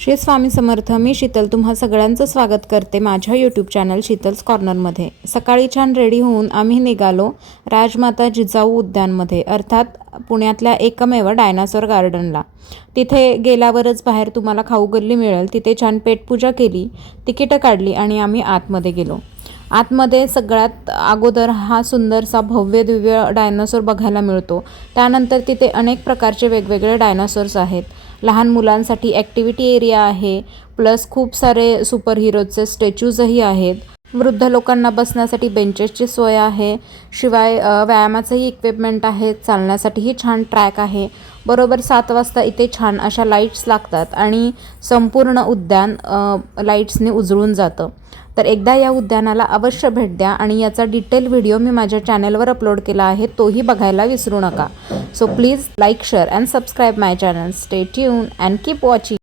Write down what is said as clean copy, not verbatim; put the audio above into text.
श्री स्वामी समर्थ. मी शीतल तुम्हा सगळ्यांचं स्वागत करते माझ्या यूट्यूब चॅनल शीतल्स कॉर्नरमध्ये. सकाळी छान रेडी होऊन आम्ही निघालो राजमाता जिजाऊ उद्यानमध्ये, अर्थात पुण्यातल्या एकमेव डायनासोर गार्डनला. तिथे गेल्यावरच बाहेर तुम्हाला खाऊ गल्ली मिळेल. तिथे छान पेटपूजा केली, तिकीटं काढली आणि आम्ही आतमध्ये गेलो. आतमध्ये सगळ्यात अगोदर हा सुंदरसा भव्य दिव्य डायनासोर बघायला मिळतो. त्यानंतर तिथे अनेक प्रकारचे वेगवेगळे डायनासोर्स आहेत. लहान मुलांसाठी ॲक्टिव्हिटी एरिया आहे, प्लस खूप सारे सुपर हिरोजचे स्टॅच्यूजही आहेत. वृद्ध लोकांना बसण्यासाठी बेंचेसची सोय आहे. शिवाय व्यायामाचंही इक्विपमेंट आहे. चालण्यासाठीही छान ट्रॅक आहे. बरोबर 7 वाजता इथे छान अशा लाईट्स लागतात आणि संपूर्ण उद्यान लाईट्सने उजळून जातं. तर एकदा या उद्यानाला अवश्य भेट द्या आणि याचा डिटेल व्हिडिओ मी माझ्या चॅनलवर अपलोड केला आहे, तोही बघायला विसरू नका. So please like, share and subscribe my channel. Stay tune and keep watching.